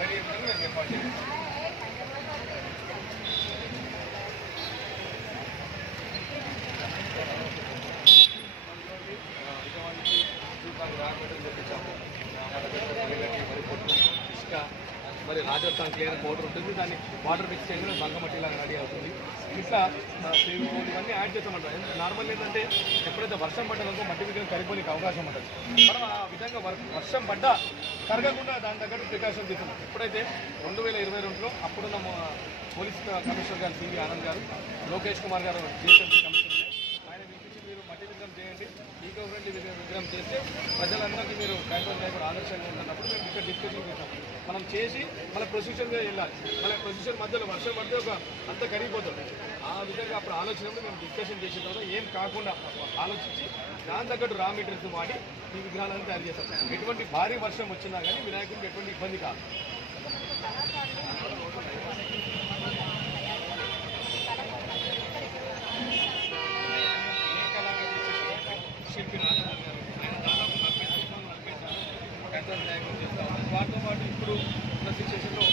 Ready అయిపోయింది మేము ఏర్పాటు చేస్తాం. మరి పొట్టు ఇసుక మరి రాజస్థాన్ క్లియర్ పౌడర్ ఉంటుంది, దాన్ని వాటర్ మిక్స్ చేసి బంకమట్టిలాగా రెడీ అవుతుంది. ఇట్లా ఫేవికోల్ ఇవన్నీ యాడ్ చేస్తామంటారు. నార్మల్ ఏంటంటే ఎప్పుడైతే వర్షం పడ్డాకో మట్టి విగ్రహం కరిగిపోనికి అవకాశం ఉంటుంది. మనం ఆ విధంగా వర్షం పడ్డా కరగకుండా దాని తగ్గట్టు ప్రికాషన్ తీసుకున్నాం. ఎప్పుడైతే 2022లో అప్పుడున్న పోలీస్ కమిషనర్ గారు సివి ఆనంద్ గారు, లోకేష్ కుమార్ గారు జిహెచ్ఎంసీ కమిషనర్, ఆయన పిలిపించి మీరు మట్టి విగ్రహం చేయండి, ఈకో ఫ్రెండ్లీ విగ్రహం చేస్తే ప్రజలందరికీ మీరు కంట్రోల్ చేయకుండా ఆదర్శంగా ఉన్నప్పుడు మేము ఇక్కడ డిస్కషన్ చేసాం. మనం చేసి మళ్ళీ ప్రొసీజర్గా వెళ్ళాలి. మళ్ళీ ప్రొసీజర్ మధ్యలో వర్షం పడితే అంత కరిగిపోతుంది. ఆ విధంగా అప్పుడు ఆలోచనలో మేము డిస్కషన్ చేసిన తర్వాత ఏం కాకుండా ఆలోచించి దాని తగ్గట్టు రా మెటీరియల్స్ వాడి ఈ విగ్రహాలను తయారు చేస్తాం. ఎటువంటి భారీ వర్షం వచ్చినా కానీ వినాయకుడికి ఎటువంటి ఇబ్బంది కాదు. శిల్పి రాజమౌళి గారు, ఆయన దాదాపు 40 వినాయకులు చేస్తూ ఉన్నారు. వాటితో పాటు ఇప్పుడు ఉన్న సిచ్యువేషన్లో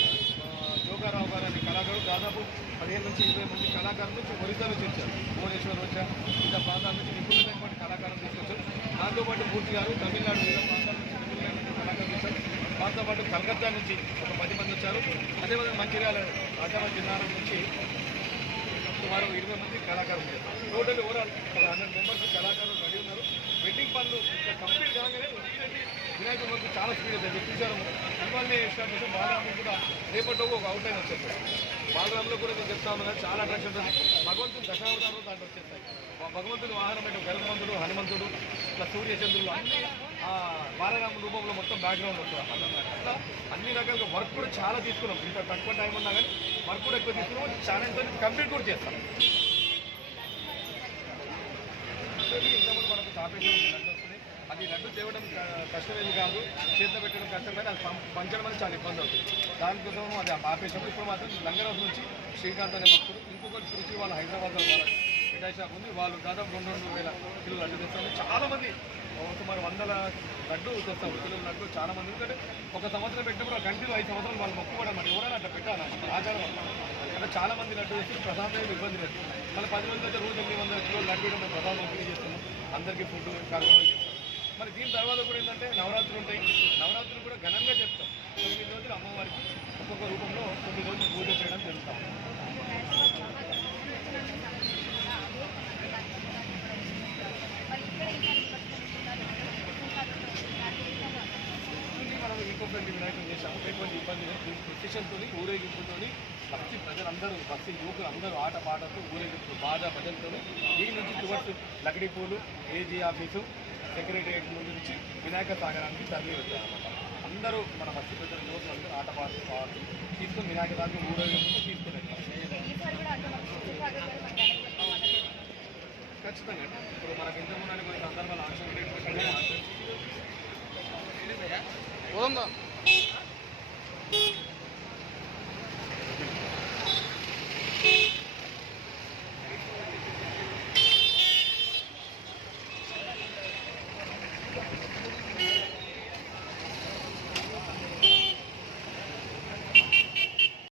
జోగారావు గారు అనే కళాకారులు దాదాపు 15 నుంచి 20 మంది కళాకారుల నుంచి ఒరిస్సా నుంచి వచ్చారు. భువనేశ్వర్ వచ్చారు, వివిధ ప్రాంతాల నుంచి నిపుణులైనటువంటి కళాకారులు తీసుకొచ్చారు. దాంతోపాటు మూర్తి గారు తమిళనాడు వివిధ ప్రాంతాల నుంచి నిపుణులైనటువంటి కళాకారులు వచ్చారు. దాంతోపాటు కలకత్తా నుంచి ఒక 10 మంది వచ్చారు. అదేవిధంగా మంచిర్యాల రాజాబాద్ జిల్లా నుంచి సుమారు 20 మంది కళాకారులు ఉన్నారు. టోటల్ ఓవరాల్ 100 మెంబర్స్ కళాకారులు రెడీ ఉన్నారు. వెడ్డింగ్ పనులు కంప్లీట్ కాగానే వినాయకుడి వరకు చాలా స్పీడ్ అవుతుంది. చూసారు ఇవాళనే స్టార్ట్ చేస్తాం. బాలరాములు కూడా రేపటిలో ఒక అవుట్లైన్ వచ్చేస్తాయి. బాలరాములో కూడా నేను చెప్తా ఉన్నాను, చాలా అట్రాక్షన్ ఉంటుంది. భగవంతుడు దశావతారంలో దాంట్లో వచ్చేస్తాయి. భగవంతుడి వాహనం అంటే గరుడమంతుడు, హనుమంతుడు, ఇట్లా సూర్యచంద్రులు అన్ని బాలరాముల రూపంలో మొత్తం బ్యాక్గ్రౌండ్ వస్తుంది. అట్లా అన్ని రకాలుగా వర్క్ కూడా చాలా తీసుకున్నాం. ఇంత తక్కువ టైం ఉన్నా కానీ వర్క్ కూడా ఎక్కువ తీసుకున్నాం. చాలా ఎంత కంప్లీట్ కూడా చేస్తాం. ఇంతకుముందు మనకు తాపేశ్వరం లడ్డు వస్తుంది. అది లడ్డు తేవడం కష్టమేది కాదు, చేతిలో పెట్టడం కష్టం, కానీ అది పంచడం అనేది చాలా ఇబ్బంది అవుతుంది. దానికోసం అది ఆపేసాము. ఇప్పుడు మాత్రం లంగరాజు నుంచి శ్రీకాంత్ అనే భక్తుడు, ఇంకొకటి రుచి వాళ్ళు హైదరాబాద్లో మిఠాయి షాప్ ఉంది, వాళ్ళు దాదాపు 2,000 కిలోలు లడ్డు తెస్తాము. చాలామంది సుమారు 100 లడ్డు తెస్తాము, కిలోల లడ్డు చాలామంది. ఎందుకంటే ఒక సంవత్సరం పెట్టినప్పుడు ఆ కంటిన్యూ 5 సంవత్సరాలు వాళ్ళు మొక్కుకోవడం అన్నమాట. ఎవరైనా అట్లా పెట్టాలి, ఆచారం అంటే చాలామంది లడ్డు తెస్తే ప్రసాదం ఇబ్బంది లేదు. మళ్ళీ 10 మంది అయితే రోజు 800 కిలోలు లడ్డు మేము ప్రసాదం పంపిణీ చేస్తాము. అందరికీ ఫుడ్ కార్యక్రమం చేస్తాం. మరి దీని తర్వాత కూడా ఏంటంటే నవరాత్రులు ఉంటాయి. నవరాత్రులు కూడా ఘనంగా చెప్తాం. 9 రోజులు అమ్మవారికి ఒక్కొక్క రూపంలో 9 రోజులు పూజ చేయడం జరుగుతాం. మనం ఈకో ఫ్రెండ్లీ వినాయకులు చేశాము. ఎటువంటి ఇబ్బంది లేదు. ప్రొసెషన్తో ఊరేగింపుతో భక్తి ప్రజలందరూ, భక్తి యువకులు అందరూ ఆట పాటతో ఊరేగింపు బాజా భజనతో ఈ నుంచి టువర్డ్స్ లకడిపూలు, ఏజీ ఆఫీసు, సెక్రటరియట్ ముందు నుంచి వినాయక సాగరానికి తరలి వచ్చారన్నమాట. అందరూ మన భక్తి ప్రజల యువకులు అందరూ ఆట పాటలు తీసుకొని వినాయక సాగరం ఊరేగింపు తీసుకుని వెళ్తాం. ఖచ్చితంగా ఇప్పుడు మనకి ఇంతకుముందు కొన్ని సందర్భాలు ఆచరణ